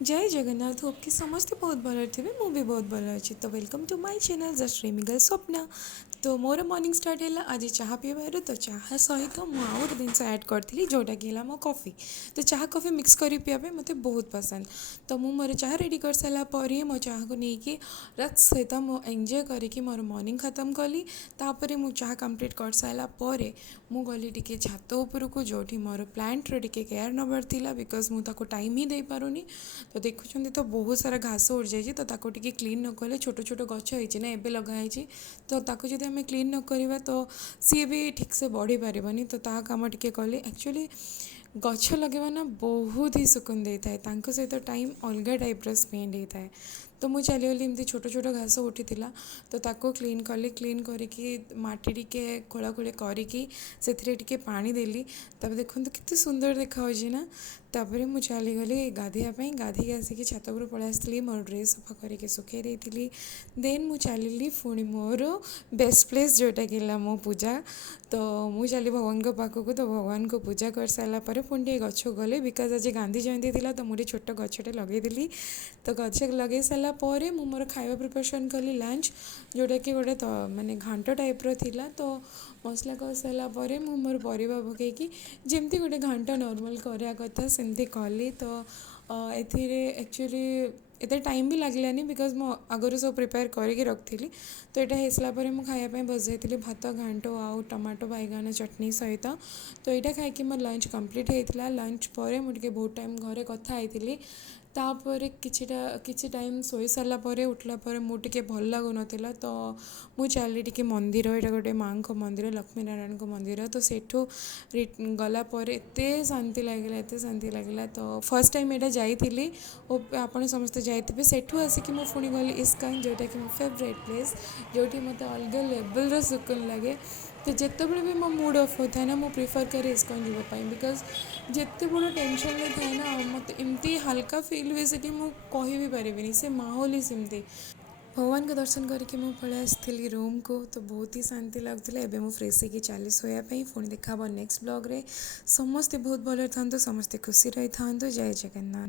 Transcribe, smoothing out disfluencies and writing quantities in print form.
जय जगन्नाथ होप कि समस्ते बहुत भल थे मु भी बहुत भल अच्छी तो welcome to my channel just रेमिगल स्वप्ना। तो मोर मॉर्निंग स्टार्ट है आज चाह पीबार तो चाह सहित मुझे जिनस ऐड करी जोटा कि मो कॉफ़ी। तो चाह कॉफ़ी मिक्स कर पीवा मत बहुत पसंद। तो मु मोर चाह रेडी कर सारापर मो चाह को लेकिन रात सहित मु एंजॉय करके मोर मॉर्निंग खत्म कली। तापर मु चाह कंप्लीट कर सारापर मु गली टिके छात उपरको जो मोर प्लांट टिके केयर नबर थिला बिकज मुझे टाइम ही दे पारुनी। तो देखुं तो बहुत सारा घास उड़ जाए तो ताको टिके क्लीन न कले छोट छोट गछ होती ना एबे लगाई तो ताको जब आम क्लीन न करवा तो सी भी ठीक से बढ़ी पारबनी। तो ता कम टिके कली एक्चुअली गछ लगेवा ना बहुत ही सुकून दे था सहित टाइम अलग टाइप्र स्पेंड होता है। तो मुझे चलीगली एमती छोट छोट घास उठी तो ताको क्लीन कली क्लीन करके माटी टिके खोलाखोली करके से पानी देली। तब देखो केते सुंदर देखा ना। तापर मुझे चलीगली गाधेवाई गाधे आसिक छात उपर पलि आसली मोर ड्रेस सफा करके सुखे देती। देन मुझे चलिली पुणी मोर बेस्ट प्लेस जोटा कि मो पूजा। तो मुझे चली भगवान पाखक तो भगवान को पूजा कर सारापर पुणी गछ गले बिकज आज गांधी जयंती थी तो मुझे छोट गछटे लगेदेली। तो गछ लगे सारापर मु मोर खाଇବା प्रिपरेसन कली लंच जोटा कि गोटे मानने घांट टाइप्र थिला। तो मसला कर सारापर मु मोर परिवा पकईकी जमती गोटे घांट नॉर्मल करा कथा सेमती कली। तो एक्चुअली एत टाइम भी लगलानी बिकज मो आगुरी सब प्रिपेयर करके रखी। तो यहाँ हो सारापर मुझे खायापी बस जाइली भात घांट आउ टमाटो बैगन चटनी सहित। तो यहाँ खाई मो लंच कंप्लीट होता लंच पर मुझे बहुत टाइम घरे कथा होती। तापर किसी टाइम सोई सारापर उठला मुझे भल लगुन तो मु चली टिके मंदिर यहाँ गोटे माँ को मंदिर लक्ष्मी नारायण को मंदिर। तो सेठू गलापर एत शांति लगे एत शांति लगे। तो फर्स्ट टाइम यहाँ जाइली और आपड़ समस्ते जाइए सेठू आसिक मु पुणी गली इस्कन जोटा कि मो फेवरेट प्लेस जोटी मत अलग लेवल सुकून लगे। तो जितेबाला भी मो मूड अफ होता है ना मु प्रिफर करे इस्कन जावाई बिकज जिते बड़ टेंशन में थाए ना मत एमती हल्का फिल हुए से कह भी पारि से माहौल ही सेमती। भगवान को दर्शन करके मुझे पलि आसती रूम को तो बहुत ही शांति लगुला। एवं मुझे फ्रेश होगी चली शोयापाई पुणी देखा नेक्स्ट ब्लॉग रे। समस्ते बहुत भल था समस्ते खुशी रही था। जय जगन्नाथ।